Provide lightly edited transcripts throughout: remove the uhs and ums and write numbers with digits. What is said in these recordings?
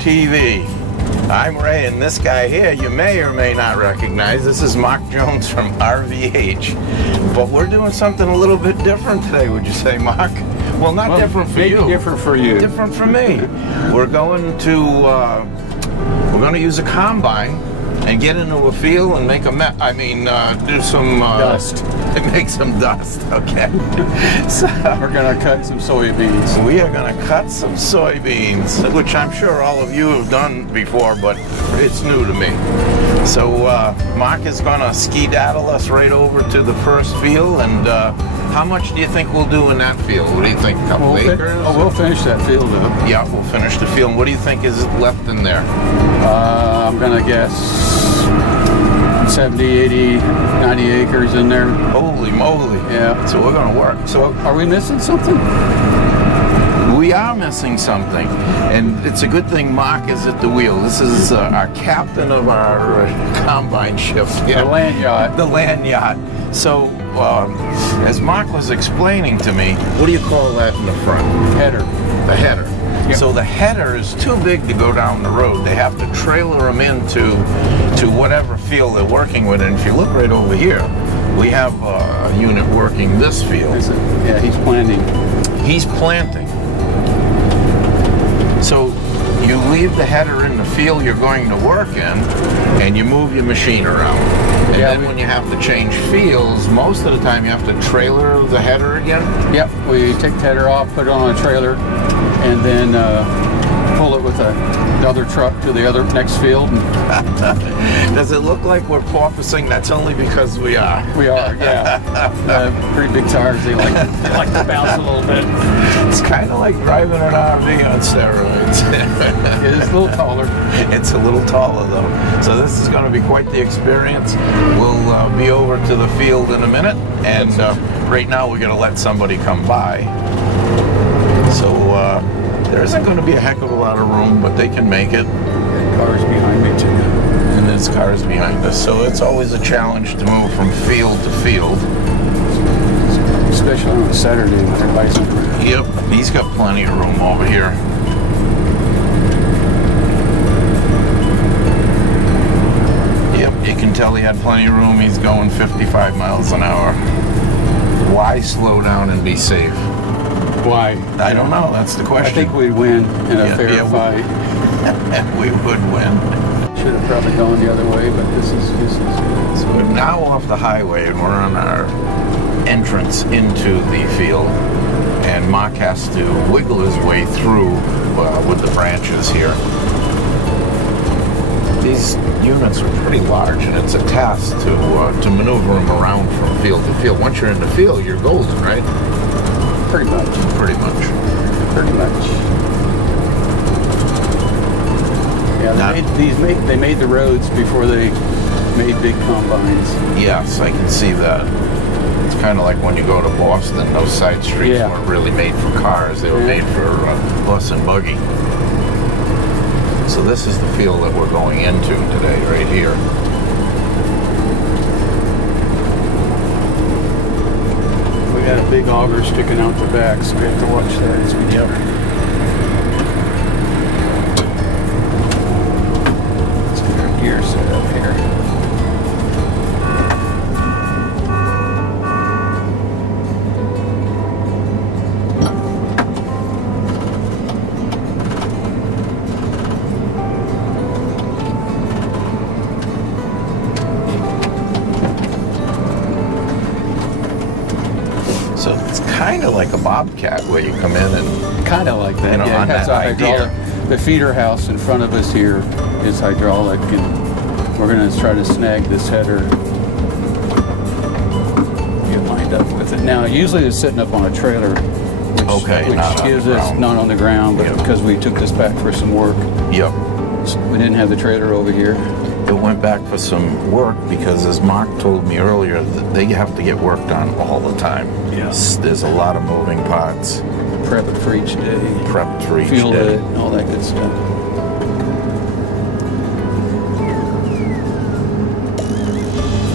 FergTV. I'm Ray, and this guy here you may or may not recognize. This is Marc Jones from RVH. But we're doing something a little bit different today, would you say, Marc? Well, not different for you. Different for you. Different for me. We're going to use a combine and get into a field and make a do some dust. Make some dust. Okay. So we're gonna cut some soybeans. We are gonna cut some soybeans, which I'm sure all of you have done before, but it's new to me. So Marc is gonna ski-daddle us right over to the first field, and how much do you think we'll do in that field? What do you think? A couple acres? Oh, we'll finish that field up. Yeah, we'll finish the field. What do you think is left in there? I'm gonna guess 70, 80, 90 acres in there. Holy moly. Yeah. So we're gonna work. So are we missing something? We are missing something, and it's a good thing Marc is at the wheel. This is our captain of our combine shift. Yeah. The land yacht. The land yacht. So, as Marc was explaining to me, what do you call that in the front? Header. The header. Yep. So the header is too big to go down the road. They have to trailer them into whatever field they're working with. And if you look right over here, we have a unit working this field. Yeah, he's planting. He's planting. So you leave the header in the field you're going to work in, and you move your machine around. And then when you have to change fields, most of the time you have to trailer the header again? Yep, we take the header off, put it on a trailer, and then pull it with another truck to the next field. Does it look like we're porpoising? That's only because we are. We are, yeah. Pretty big tires. They like to bounce a little bit. It's kind of like driving an RV on steroids. It is a little taller. It's a little taller, though. So this is going to be quite the experience. We'll be over to the field in a minute, and right now we're going to let somebody come by. So there isn't going to be a heck of a lot of room, but they can make it. Cars behind me too. And there's cars behind us. So it's always a challenge to move from field to field. Especially on a Saturday when everybody's around. Yep, he's got plenty of room over here. Yep, you can tell he had plenty of room. He's going 55 miles an hour. Why slow down and be safe? Why? I don't know. That's the question. I think we'd win in a fair fight. We would win. Should have probably gone the other way, but this is So we're now off the highway, and we're on our entrance into the field. And Marc has to wiggle his way through with the branches here. These units are pretty large, and it's a task to maneuver them around from field to field. Once you're in the field, you're golden, right? Pretty much. Pretty much. Pretty much. Yeah, they made the roads before they made big combines. Yes, I can see that. It's kind of like when you go to Boston, those side streets weren't really made for cars. They were made for bus and buggy. So this is the field that we're going into today, right here. We got a big auger sticking out the back, so we have to watch that as we turn. Let's get our gear set up here. So it's kind of like a bobcat where you come in and kind of like that. Yeah, it has a hydraulic. The feeder house in front of us here is hydraulic, and we're going to try to snag this header. Get lined up with it. Now, usually it's sitting up on a trailer, which gives us not on the ground, but because we took this back for some work. Yep. So we didn't have the trailer over here. It went back for some work because, as Marc told me earlier, that they have to get work done all the time. Yes. There's a lot of moving parts. Prep it for each day. Prep it for each day. Fuel it, all that good stuff.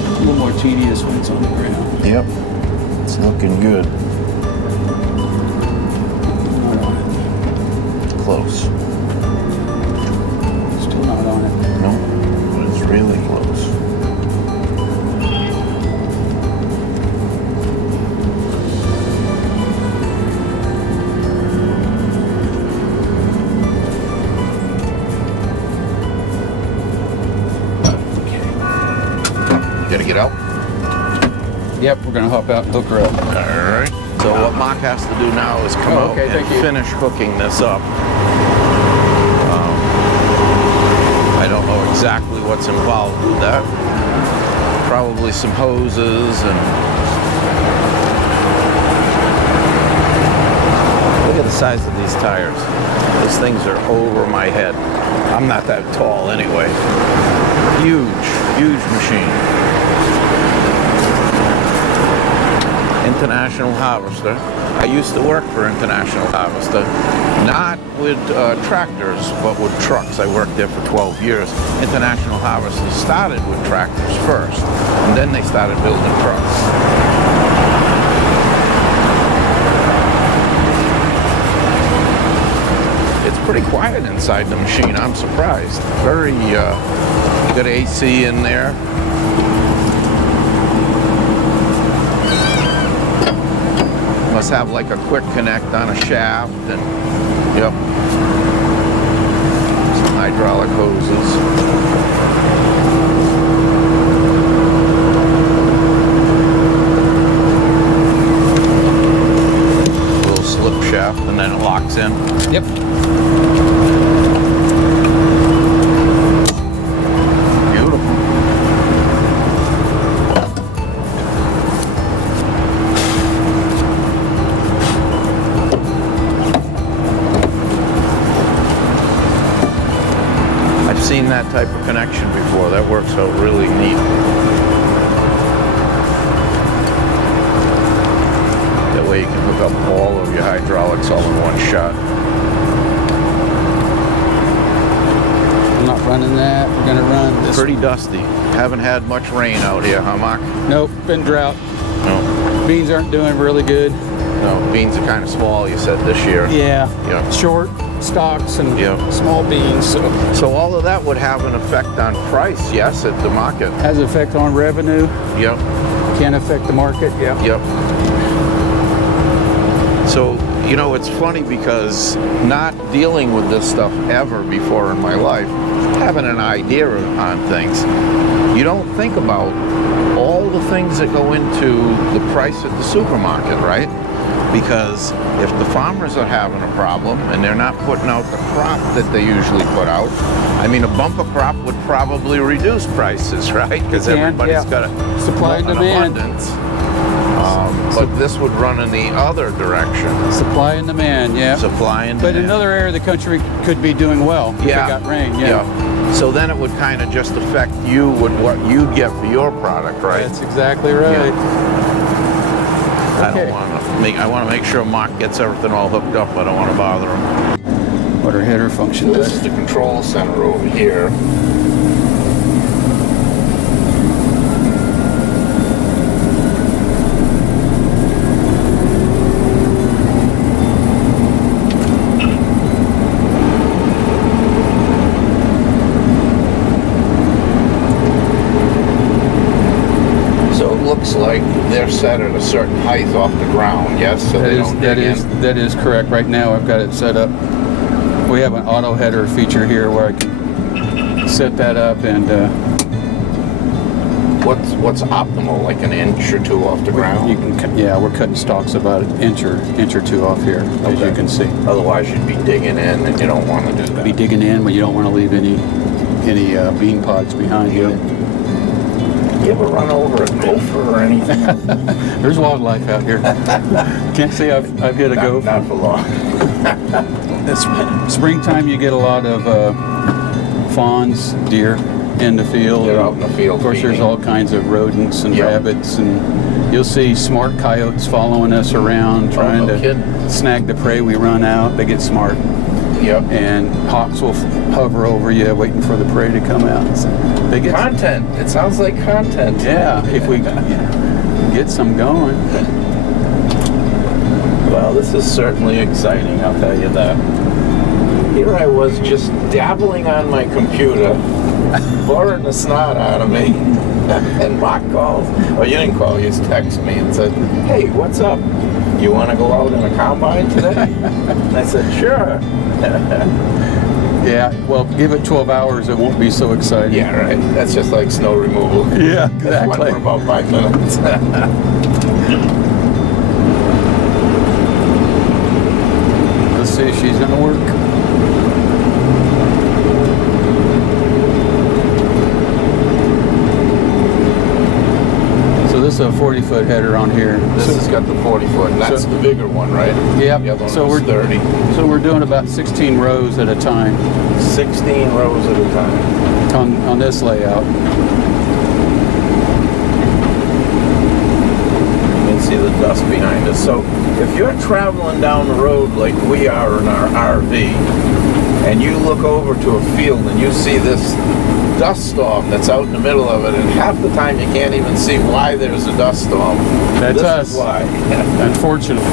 A little more tedious when it's on the ground. Yep. It's looking good. Close. Oh, it's really close. Gotta get out? Yep, we're gonna hop out and hook her up. All right. So what Marc has to do now is come out and finish hooking this up. I don't know exactly what's involved with that. Probably some hoses and... Look at the size of these tires. Those things are over my head. I'm not that tall anyway. Huge, huge machine. International Harvester. I used to work for International Harvester, not with tractors, but with trucks. I worked there for 12 years. International Harvester started with tractors first, and then they started building trucks. It's pretty quiet inside the machine. I'm surprised. Very good AC in there. Must have like a quick connect on a shaft, and yep, some hydraulic hoses. A little slip shaft, and then it locks in. Yep. Seen that type of connection before. That works out really neat. That way you can hook up all of your hydraulics all in one shot. I'm not running that. We're gonna run this. Pretty dusty. Haven't had much rain out here, huh, Marc? Nope, been drought. No. Beans aren't doing really good. No, beans are kind of small, you said, this year. Yeah. Yeah. Short stalks and small beans. So all of that would have an effect on price, yes, at the market. Has an effect on revenue. Yep. Can affect the market. Yeah. Yep. So, you know, it's funny because not dealing with this stuff ever before in my life, having an idea on things, you don't think about all the things that go into the price at the supermarket, right? Because if the farmers are having a problem and they're not putting out the crop that they usually put out, I mean, a bumper crop would probably reduce prices, right? Because everybody's got a supply and demand. Abundance. But this would run in the other direction. Supply and demand, yeah. Supply and demand. But another area of the country could be doing well if it got rain, yeah. So then it would kind of just affect you with what you get for your product, right? That's exactly right. Yeah. I want to make sure Marc gets everything all hooked up. I don't want to bother him. What our header function This does. is the control center over here. Like they're set at a certain height off the ground, yes? So that is correct. Right now I've got it set up. We have an auto header feature here where I can set that up and what's optimal, like an inch or two off the ground? You can, yeah, we're cutting stalks about an inch or two off here, as you can see. Otherwise you'd be digging in and you don't want to do that. Be digging in, but you don't want to leave any bean pods behind you. You ever run over a gopher or anything? There's wildlife out here. Can't say I've hit a gopher. Not for long. It's springtime, you get a lot of fawns, deer in the field. They're out in the field. Of course, there's all kinds of rodents and rabbits, and you'll see smart coyotes following us around trying to snag the prey we run out. They get smart. Yep. And hawks will hover over you waiting for the prey to come out. So they get content. It sounds like content. Yeah, if we get some going. Well, this is certainly exciting, I'll tell you that. here I was just dabbling on my computer, boring the snot out of me, and Marc calls, or you didn't call, you just text me and said, hey, what's up? You want to go out in a combine today? And I said, sure. Yeah, well, give it 12 hours, it won't be so exciting. Yeah, right. That's just like snow removal. Yeah, exactly. For about 5 minutes. Let's see if she's going to work. So this is a 40-foot header on here. This has got the 40-foot, and that's the bigger one, right? Yeah. The other one so was we're 30. So we're doing about 16 rows at a time. 16 rows at a time. On this layout. You can see the dust behind us. So if you're traveling down the road like we are in our RV, and you look over to a field and you see this dust storm that's out in the middle of it, and half the time you can't even see why there's a dust storm. That's us. This is why. Unfortunately.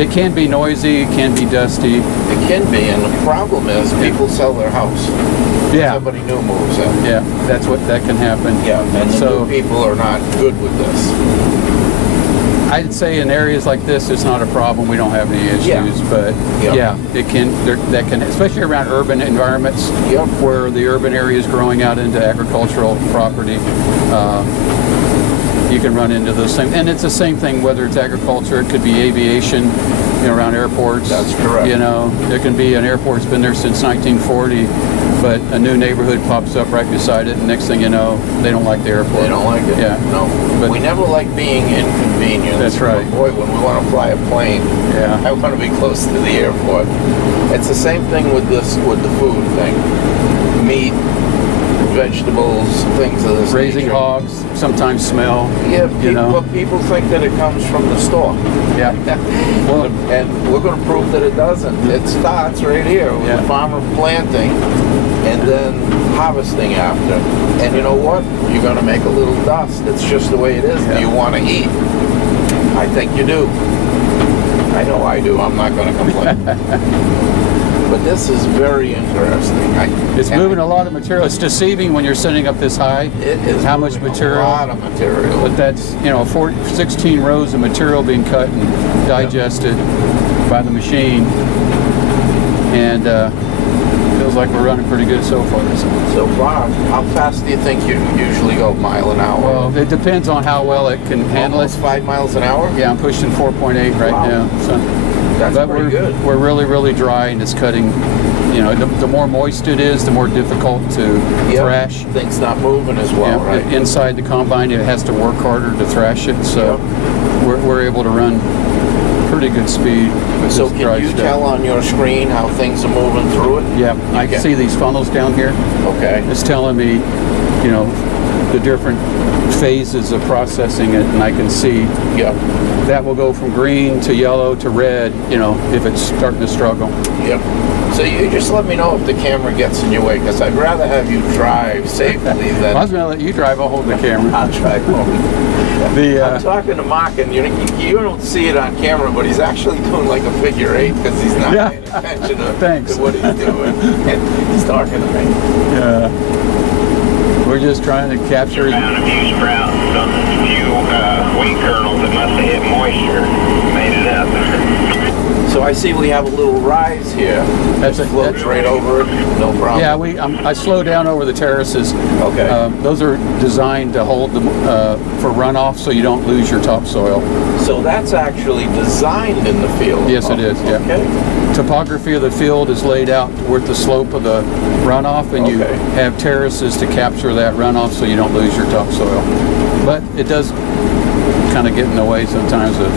It can be noisy, it can be dusty. It can be, and the problem is people sell their house. Yeah. Somebody new moves in. Yeah, that can happen. Yeah, and the new people are not good with this. I'd say in areas like this, it's not a problem. We don't have any issues, but yeah, it can. That can, especially around urban environments, where the urban area is growing out into agricultural property. You can run into those same, and it's the same thing whether it's agriculture. It could be aviation, around airports. That's correct. There can be an airport that's been there since 1940. But a new neighborhood pops up right beside it, and next thing you know, they don't like the airport. They don't like it. Yeah. No. But we never like being inconvenienced. That's right. But boy, when we want to fly a plane, I want to be close to the airport. It's the same thing with the food thing. Meat, vegetables, things of this Raising nature. hogs sometimes smell. Yeah, but people think that it comes from the store. Yeah. Well, and we're going to prove that it doesn't. It starts right here with the farmer planting and then harvesting after. And you know what? You're going to make a little dust. It's just the way it is. Do you want to eat? I think you do. I know I do. I'm not going to complain. But this is very interesting. It's moving a lot of material. It's deceiving when you're sitting up this high. It is how much material. A lot of material. But that's 16 rows of material being cut and digested by the machine, and feels like we're running pretty good so far. So far, how fast do you think you usually go? Mile an hour? Well, it depends on how well it can handle it. 5 miles an hour? Yeah, I'm pushing 4.8 right now. So. That's pretty good. We're really, really dry, and it's cutting. The more moist it is, the more difficult to thrash. Things not moving as well, right? Inside the combine, it has to work harder to thrash it, so we're able to run pretty good speed. So can you tell on your screen how things are moving through it? Yeah, I can see these funnels down here. Okay. It's telling me, the different phases of processing it, and I can see that will go from green to yellow to red, if it's starting to struggle. Yep. So you just let me know if the camera gets in your way, because I'd rather have you drive safely than... I was going to let you drive. I'll hold the camera. I'll try home. I'm talking to Marc, and you don't see it on camera, but he's actually doing like a figure 8 because he's not paying attention to what he's doing. And he's talking to me. Yeah. We're just trying to capture... Found a few sprouts, some few wheat kernels that must have hit moisture, made it up. So I see we have a little rise here. That floats right over it, no problem. Yeah, I slow down over the terraces. Okay. Those are designed to hold them for runoff, so you don't lose your topsoil. So that's actually designed in the field. Yes, it is. Yeah. Okay. Topography of the field is laid out toward the slope of the runoff, and you have terraces to capture that runoff, so you don't lose your topsoil. But it does kind of get in the way sometimes of.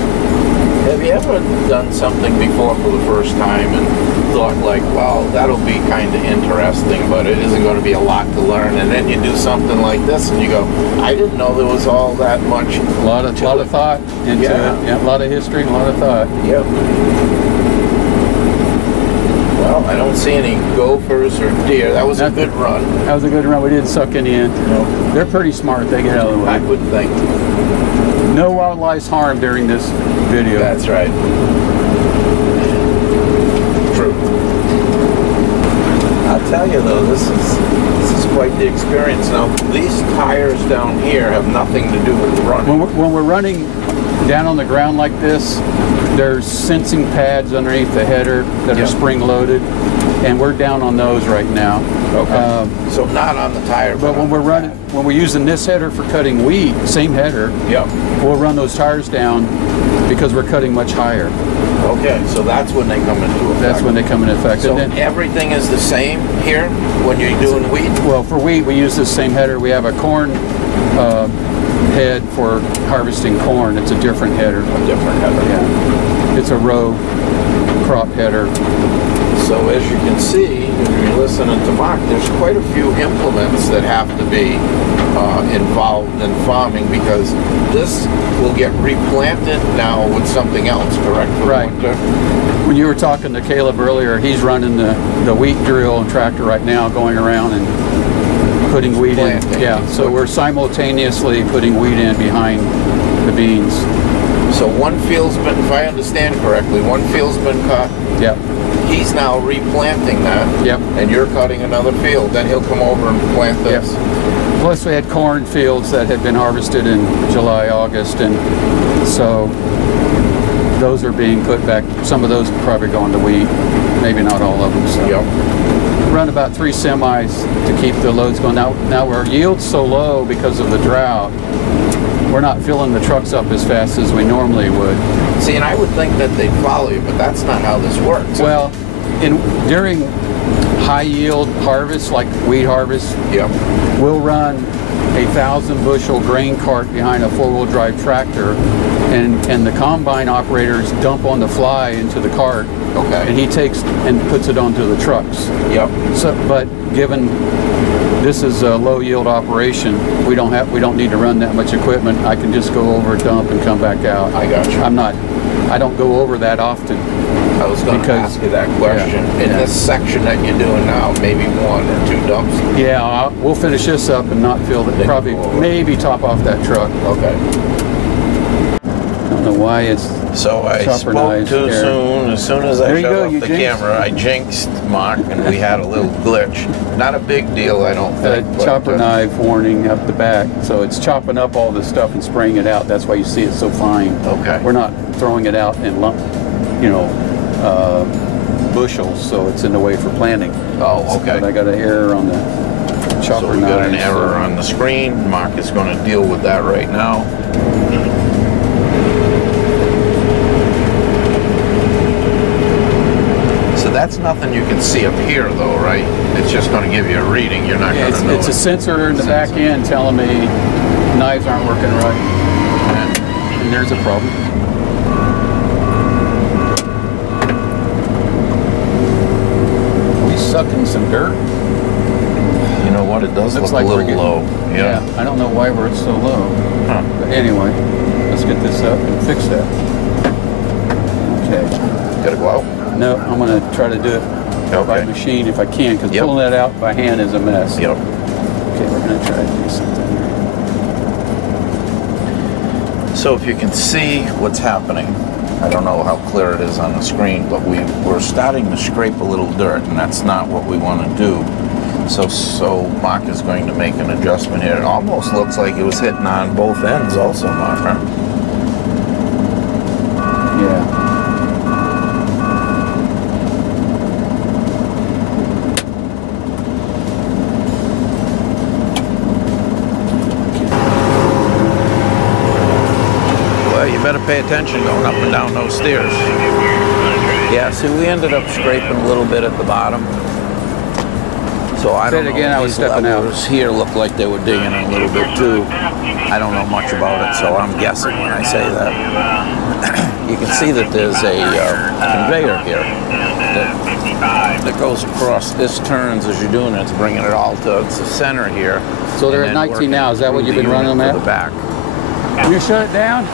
Have you ever done something before for the first time and thought like, well, that'll be kind of interesting, but it isn't going to be a lot to learn, and then you do something like this and you go, I didn't know there was all that much. A lot of thought into it. Yeah, a lot of history, a lot of thought. Yep. Well, I don't see any gophers or deer. That was a good run. That was a good run. We didn't suck any in. No. They're pretty smart. They get out of the way. I would think. No wildlife harm during this video. That's right. True. tell you though, this is quite the experience. Now, these tires down here have nothing to do with running. When we're running down on the ground like this, there's sensing pads underneath the header that are spring loaded, and we're down on those right now. Okay. So not on the tire, but when we're running, when we're using this header for cutting wheat, same header, we'll run those tires down because we're cutting much higher. Okay, so that's when they come into effect. That's when they come into effect. So and then, everything is the same here when you're doing wheat? Well, for wheat, we use this same header. We have a corn head for harvesting corn. It's a different header. A different header. Yeah. It's a row crop header. So as you can see, if you're listening to Mark, there's quite a few implements that have to be involved in farming, because this will get replanted now with something else, correct? Right. When you were talking to Caleb earlier, he's running the wheat drill and tractor right now, going around and putting wheat in. Yeah, so we're simultaneously putting wheat in behind the beans. So one field's been, if I understand correctly, one field's been cut. Yep. He's now replanting that. Yep. And you're cutting another field. Then he'll come over and plant this. Yep. Plus we had corn fields that had been harvested in July, August, and so those are being put back. Some of those are probably going to wheat, maybe not all of them. So. Yep. Run about 3 semis to keep the loads going. Now our yield's so low because of the drought, we're not filling the trucks up as fast as we normally would. See, and I would think that they'd follow you, but that's not how this works. Well, during high yield harvest, like wheat harvest, we'll run a 1,000 bushel grain cart behind a 4-wheel drive tractor, and the combine operators dump on the fly into the cart. Okay. And he takes and puts it onto the trucks. Yep. So, but given this is a low yield operation, we don't need to run that much equipment. I can just go over, dump, and come back out. I got you. I don't go over that often. I was going to ask you that question. In this section that you're doing now, maybe 1 or 2 dumps? Yeah, we'll finish this up and not fill it. Probably, maybe top off that truck. Okay. I don't know why it's so I spoke too soon. As soon as I shut off the camera, I jinxed Mark, and we had a little glitch. Not a big deal, I don't think. Chopper knife warning up the back. So it's chopping up all the stuff and spraying it out. That's why you see it so fine. Okay. We're not throwing it out in bushels, so it's in the way for planting. Oh, okay. But I got an error on the chopper knife. So we got an error on the screen. Mark is going to deal with that right now. So that's nothing you can see up here, though, right? It's just going to give you a reading. You're not going to know. It's a sensor in the back end telling me knives aren't working right, and there's a problem. Sucking some dirt. You know what? It does look like a little low. Yeah. I don't know why we're so low. Huh. But anyway, let's get this up and fix that. Okay. Gotta go out? No, I'm going to try to do it by machine if I can, because pulling that out by hand is a mess. Yep. Okay, we're going to try to do something here. So if you can see what's happening, I don't know how clear it is on the screen, but we're starting to scrape a little dirt, and that's not what we want to do. So Mark is going to make an adjustment here. It almost looks like it was hitting on both ends also, Mark, huh? Yeah. Better pay attention going up and down those stairs. Yeah, see, we ended up scraping a little bit at the bottom. So I don't know. Again, I was stepping out. Here looked like they were digging a little bit too. I don't know much about it, so I'm guessing when I say that. You can see that there's a conveyor here that goes across. This turns as you're doing it to bring it all to the center here. So they're at 19 now. Is that what you've been running them at? The back. You shut it down?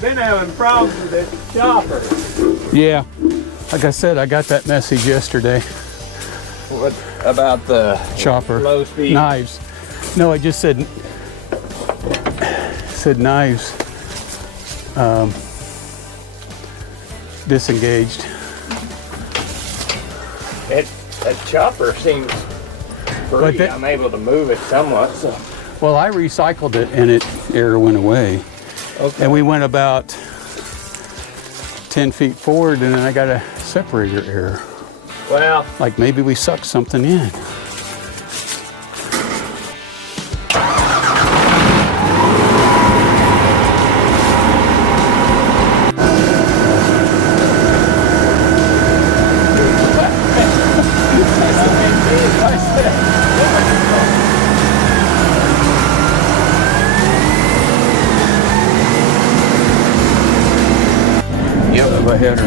Been having problems with that chopper. Yeah. Like I said, I got that message yesterday. What about the chopper. low speed? Knives. No, I just said knives. Disengaged. That chopper seems free. I'm able to move it somewhat. So. Well, I recycled it and error went away. Okay. And we went about 10 feet forward and then I got a separator error. Well, Like maybe we sucked something in. Of a header.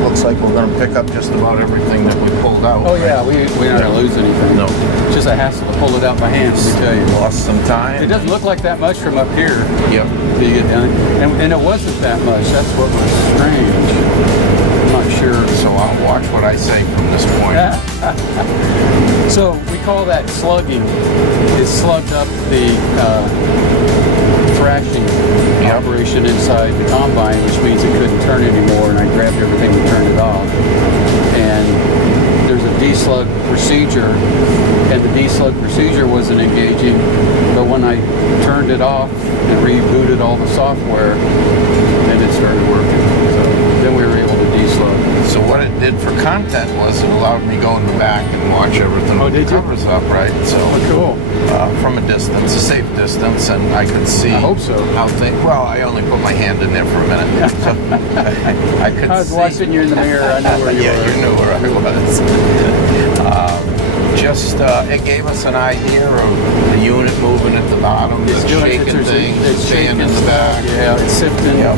Looks like we're going to pick up just about everything that we pulled out. Oh yeah, we're not going to lose anything. No. It's just a hassle to pull it out by hand, let me tell you. Lost some time. It doesn't look like that much from up here. Yep. Till you get down. And it wasn't that much. That's what was strange. I'm not sure. So I'll watch what I say from this point. So we call that slugging. It slugged up the thrashing operation inside the combine, which means it couldn't turn anymore, and I grabbed everything and turned it off. And there's a deslug procedure, and the deslug procedure wasn't engaging, but when I turned it off and rebooted all the software, then it started working. So then we were able to deslug. So what it did for content was it allowed me to go in the back and watch everything with the covers up, right? So cool. From a distance, a safe distance, and I could see. I hope so. How things. Well, I only put my hand in there for a minute, so I could. I was watching you in the mirror. I know where you were. Yeah, you knew where I was. It gave us an idea of the unit moving at the bottom, it's shaking things, it's staying in the back. Yeah, it's sifting. Yeah.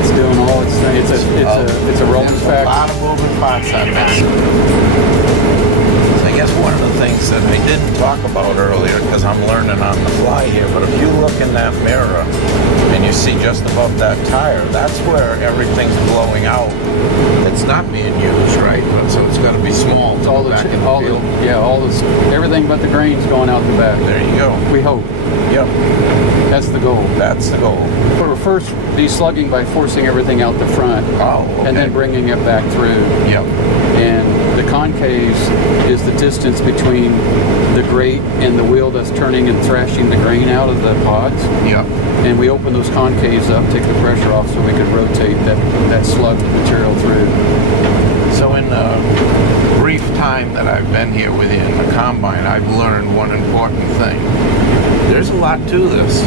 It's doing all its things. It's a rolling factor. A lot of moving parts on this. So I guess one of the things that I didn't talk about earlier, because I'm learning on the fly here, but if you look in that mirror and you see just above that tire, that's where everything's blowing out. It's not being used, right? So it's got to be small. It's all everything but the grain's going out the back. There you go. We hope. Yep. That's the goal. That's the goal. We're first deslugging by forcing everything out the front, and then bringing it back through. Yep. And the concaves is the distance between the grate and the wheel that's turning and thrashing the grain out of the pods. Yep. And we open those concaves up, take the pressure off so we can rotate that slugged material through. So in the brief time that I've been here with you in the combine, I've learned one important thing. There's a lot to this.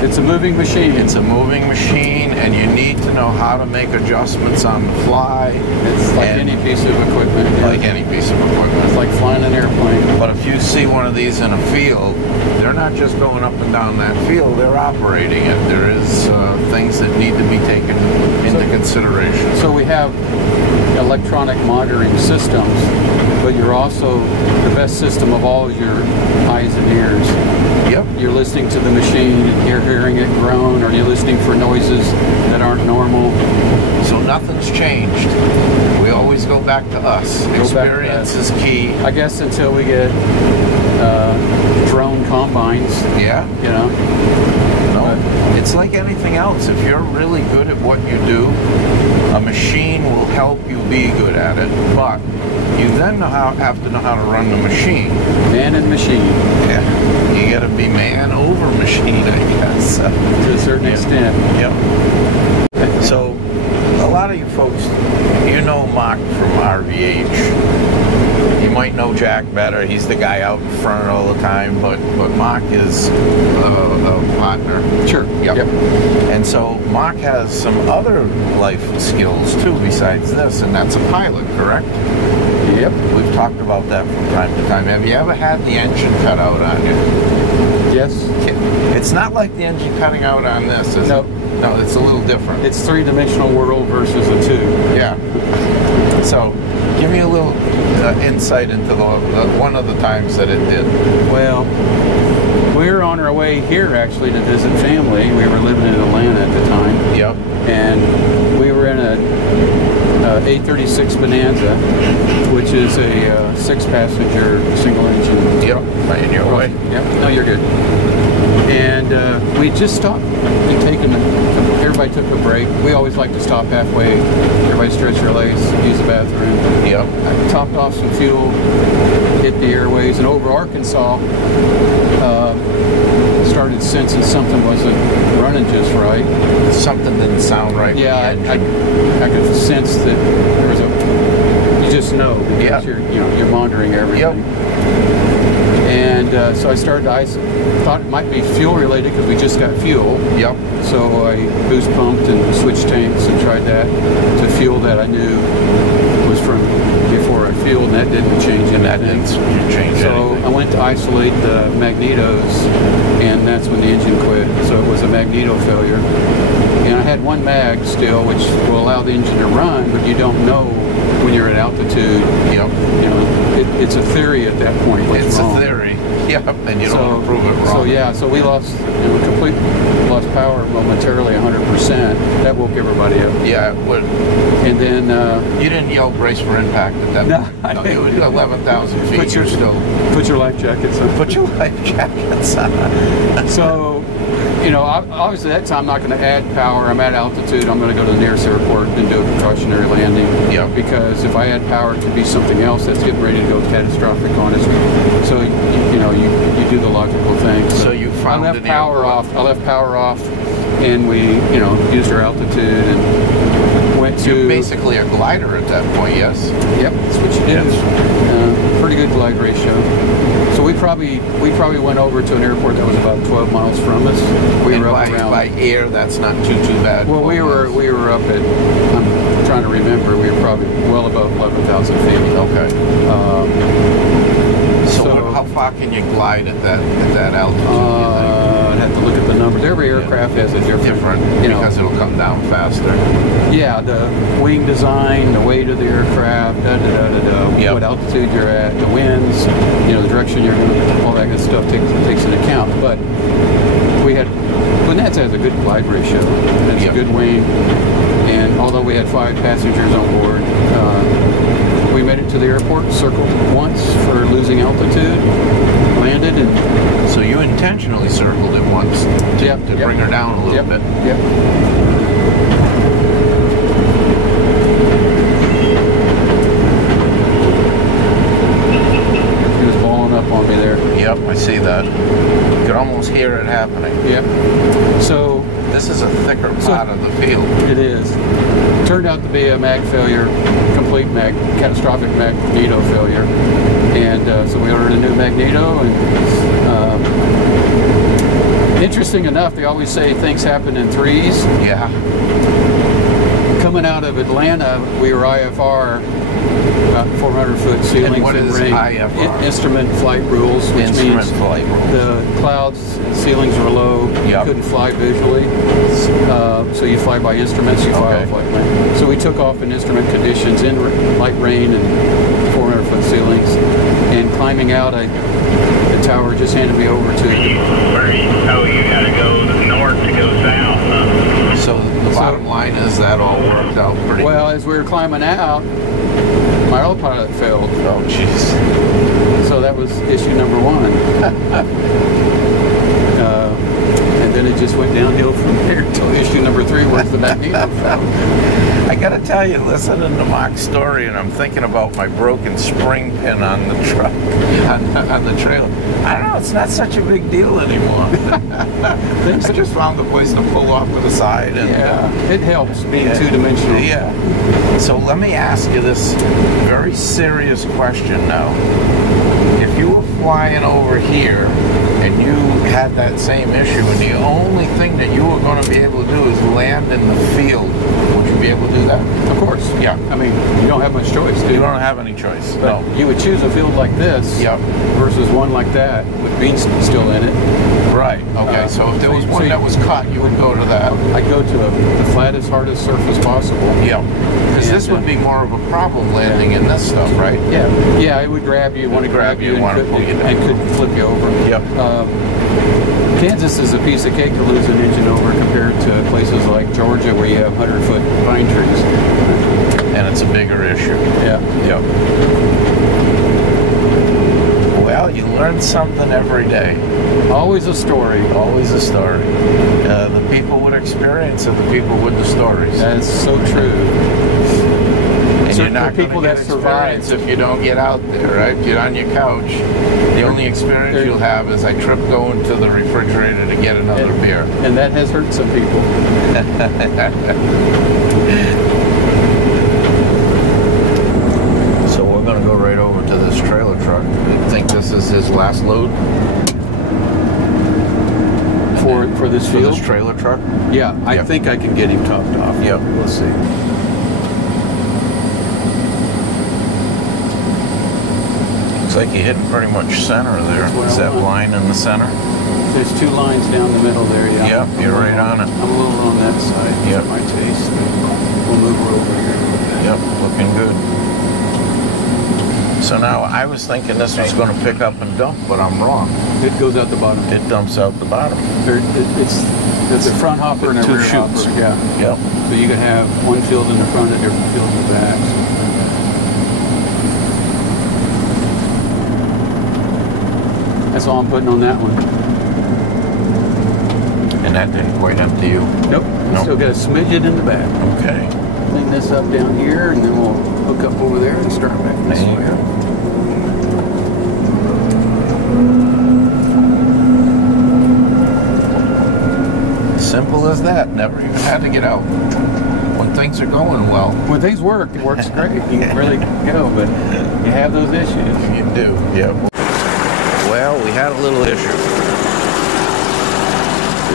It's a moving machine. It's a moving machine, and you need to know how to make adjustments on the fly. It's like any piece of equipment. Like any piece of equipment. It's like flying an airplane. But if you see one of these in a field, they're not just going up and down that field, they're operating it. There is things that need to be taken into consideration. So we have electronic monitoring systems, but you're also, the best system of all is your eyes and ears. Yep. You're listening to the machine, you're hearing it groan, or you're listening for noises that aren't normal. So nothing's changed. We always go back to us. Experience is key. I guess until we get drone combines. Yeah. You know? No. It's like anything else. If you're really good at what you do, a machine will help you be good at it, but you then have to know how to run the machine. Man and machine. Yeah. You got to be man over machine, I guess. To a certain extent. Yep. So, a lot of you folks, you know Marc from RVH. You might know Jack better. He's the guy out in front all the time, but Marc is a partner. Sure. Yep. And so Marc has some other life skills too besides this, and that's a pilot, correct? Yep. We've talked about that from time to time. Have you ever had the engine cut out on you? Yes. It's not like the engine cutting out on this, is No. it? No, it's a little different. It's three-dimensional world versus a two. Yeah. So, give me a little insight into the one of the times that it did. Well, we were on our way here actually to visit family. We were living in Atlanta at the time. Yep. And we were in a 836 Bonanza, which is a 6-passenger single engine. Yep. Right in your way. Yep. No, you're good. And we just stopped and everybody took a break. We always like to stop halfway. Everybody stretch their legs, use the bathroom. Yep. I topped off some fuel, hit the airways, and over Arkansas, started sensing something wasn't running just right. Something didn't sound right. Yeah, I could sense that there was you just know because you're monitoring everything. Yep. And so I started to thought it might be fuel related because we just got fuel. Yep. So I boost pumped and switched tanks and tried that to fuel that I knew was from before I fueled, and that didn't change anything. So I went to isolate the magnetos, and that's when the engine quit. So it was a magneto failure. And I had one mag still, which will allow the engine to run, but you don't know when you're at altitude. Yep. You know, it's a theory at that point. It's a theory. Yep. And you don't want to prove it wrong. So yeah, so we lost, completely lost power momentarily, 100%. That woke everybody up. Yeah, it would. And then you didn't yell brace for impact at that point. No, I didn't. You were 11,000 feet. Put your life jackets on. Put your life jackets on. So, you know, obviously that time I'm not going to add power. I'm at altitude. I'm going to go to the nearest airport and do a precautionary landing. Yeah. Because if I add power, it could be something else that's getting ready to go catastrophic on us. So, you know, you do the logical thing. So you found I left power off, and we, you know, used our altitude and went to. You're basically a glider at that point, yes? Yep, that's what you did. Pretty good glide ratio. So we probably went over to an airport that was about 12 miles from us. We were up around by air. That's not too bad. Well, we were up at. I'm trying to remember. We were probably well above 11,000 feet. Okay. So how far can you glide at that altitude? I'd have to look at the numbers. Every aircraft has a different, because it'll come down faster. Yeah, the wing design, the weight of the aircraft, Yep. what altitude you're at, the winds, you know, the direction you're going, all that good stuff takes into account. But we had, Bonanza has a good glide ratio. It's a good wing, and although we had 5 passengers on board, we made it to the airport, circled once for losing altitude, landed, and so you intentionally circled it once to bring her down a little bit. Yep. He was balling up on me there. Yep, I see that. You could almost hear it happening. Yep. So this is a thicker part of the field. It is. Turned out to be a mag failure, catastrophic magneto failure, and so we ordered a new magneto. And interesting enough, they always say things happen in threes. Yeah. Coming out of Atlanta, we were IFR, about 400-foot ceilings. And what is IFR? Instrument flight rules, which means the clouds, ceilings were low, you couldn't fly visually, so you fly by instruments, you fly off like that. So we took off in instrument conditions, in light rain and 400-foot ceilings, and climbing out, the tower just handed me over to. Oh, you got to go north to go south. So the bottom line is that all worked out pretty well. As we were climbing out, my autopilot failed. Oh, jeez. So that was issue number 1. And then it just went downhill from there until issue number 3 was the magneto failed. I gotta tell you, listening to Marc's story, and I'm thinking about my broken spring pin on the truck, on the trailer. I don't know, it's not such a big deal anymore. I just found a place to pull off to the side. And, it helps being two-dimensional. Yeah. So let me ask you this very serious question now. If you were flying over here and you had that same issue, and the only thing that you were going to be able to do is land in the field, would you be able to do that? Of course. Yeah. I mean, you don't have much choice, do you? You don't have any choice. But no. you would choose a field like this versus one like that with beans still in it. Right, okay, so if there was one that was cut, you would go to that. I'd go to the flattest, hardest surface possible. Yeah, because this would be more of a problem landing in this stuff, right? Yeah, it would grab you, want to grab you, and could flip you over. Yep. Kansas is a piece of cake to lose an engine over compared to places like Georgia where you have 100-foot pine trees. And it's a bigger issue. Yeah. Yep. Well, you learn something every day. Always a story. Always a story. The people with experience are the people with the stories. That's so true. And you're not people that survive if you don't get out there, right? If you're on your couch, the only experience you'll have is I tripped going to the refrigerator to get another beer. And that has hurt some people. So we're going to go right over to this trailer truck. I think this is his last load. For this field? For this trailer truck? Yeah, I think I can get him topped off. Yep. We'll see. Looks like you're hitting pretty much center there. Is that line in the center? There's two lines down the middle there, yeah. Yep, you're right on it. I'm a little on that side. Yep. For my taste. We'll move her over here. Yep, looking good. So now I was thinking this was going to pick up and dump, but I'm wrong. It goes out the bottom. It dumps out the bottom. It's a front hopper and a rear chutes. hopper. Yeah. Yep. So you can have one field in the front and a different field in the back. That's all I'm putting on that one. And that didn't quite empty you? Nope. Still got a smidgen in the back. Okay. Clean this up down here, and then we'll hook up over there and start back this way. Simple as that. Never even had to get out. When things are going well. When things work, it works great. You can really go, but you have those issues. You do, yeah. Well, we had a little issue.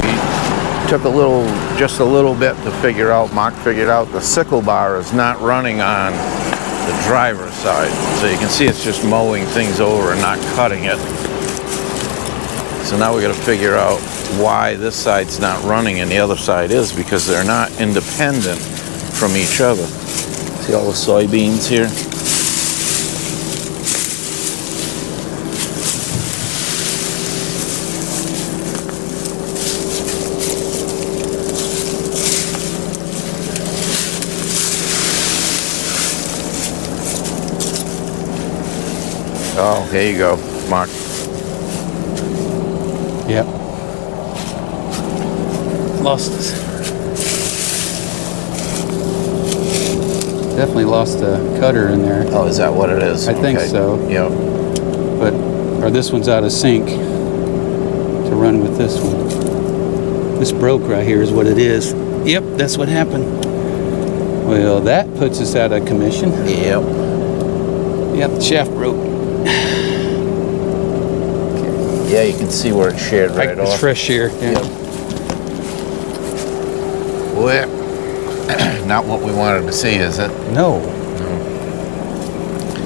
We took just a little bit to figure out. Mark figured out the sickle bar is not running on the driver's side. So you can see it's just mowing things over and not cutting it. So now we got to figure out why this side's not running and the other side is, because they're not independent from each other. See all the soybeans here? Oh, there you go, Mark. Yep. Definitely lost a cutter in there. Oh, is that what it is? I think so. Yeah. Or this one's out of sync to run with this one. This broke right here is what it is. Yep, that's what happened. Well, that puts us out of commission. Yep. Yep, the shaft broke. Yeah, you can see where it's shared right off. It's fresh shear. Yeah. Yep. Well, not what we wanted to see, is it? No.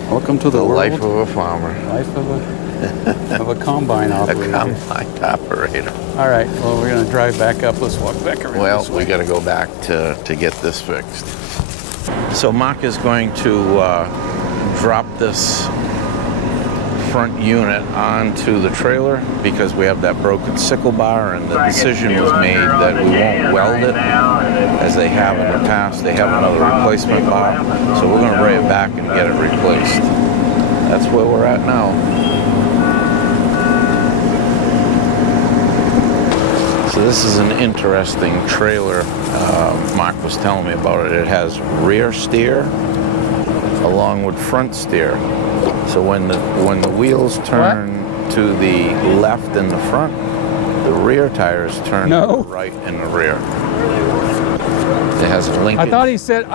Welcome to the world. Life of a farmer. Life of a combine operator. A combine operator. All right. Well, we're going to drive back up. Let's walk back around. Well, this way. we got to go back to get this fixed. So Mark is going to drop this front unit onto the trailer because we have that broken sickle bar, and the decision was made that we won't weld it as they have in the past. They have another replacement bar, so we're going to bring it back and get it replaced. That's where we're at now. So this is an interesting trailer. Mark was telling me about it. It has rear steer along with front steer. So when the wheels turn to the left in the front, the rear tires turn to the right in the rear. It has a linkage. I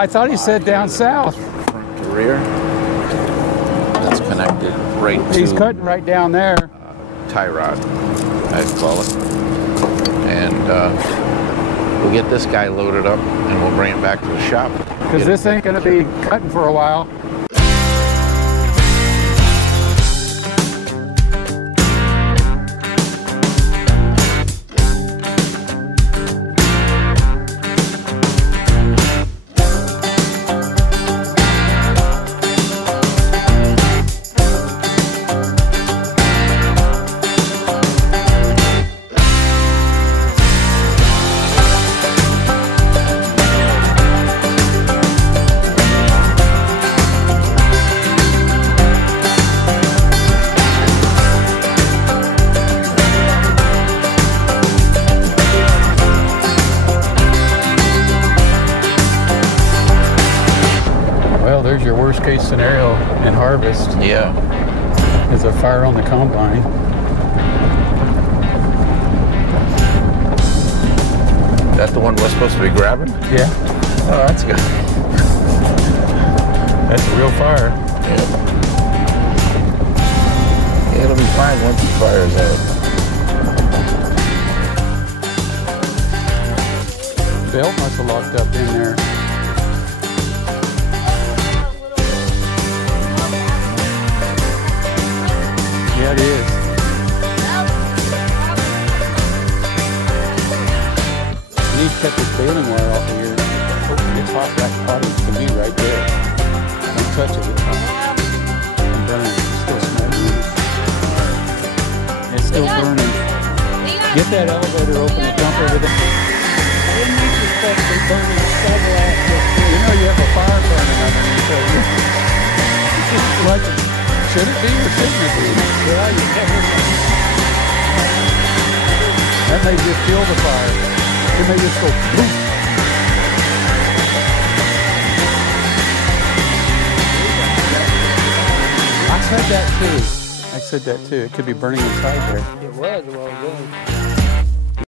thought he said down south. Front to rear. That's connected right to. He's cutting right down there. Tie rod, I'd call it. And we'll get this guy loaded up and we'll bring it back to the shop. Because this ain't going to be cutting for a while. there's your worst case scenario in harvest. Yeah. Is a fire on the combine. That the one we're supposed to be grabbing? Yeah. Oh, that's good. That's a real fire. Yeah. It'll be fine once the fire's out. Belt must have locked up in there. Yeah, it is. You need to cut this baling wire off of here. It's hot, that hot as can be right there. Don't touch it. It's burning. It's still smoking. It's still burning. Get that elevator open and dump everything. You know you have a fire burning underneath there. Like, should it be or shouldn't it be? Well, you never know. That may just fuel the fire. It may just go poof. I said that too. It could be burning inside there. It was a while ago.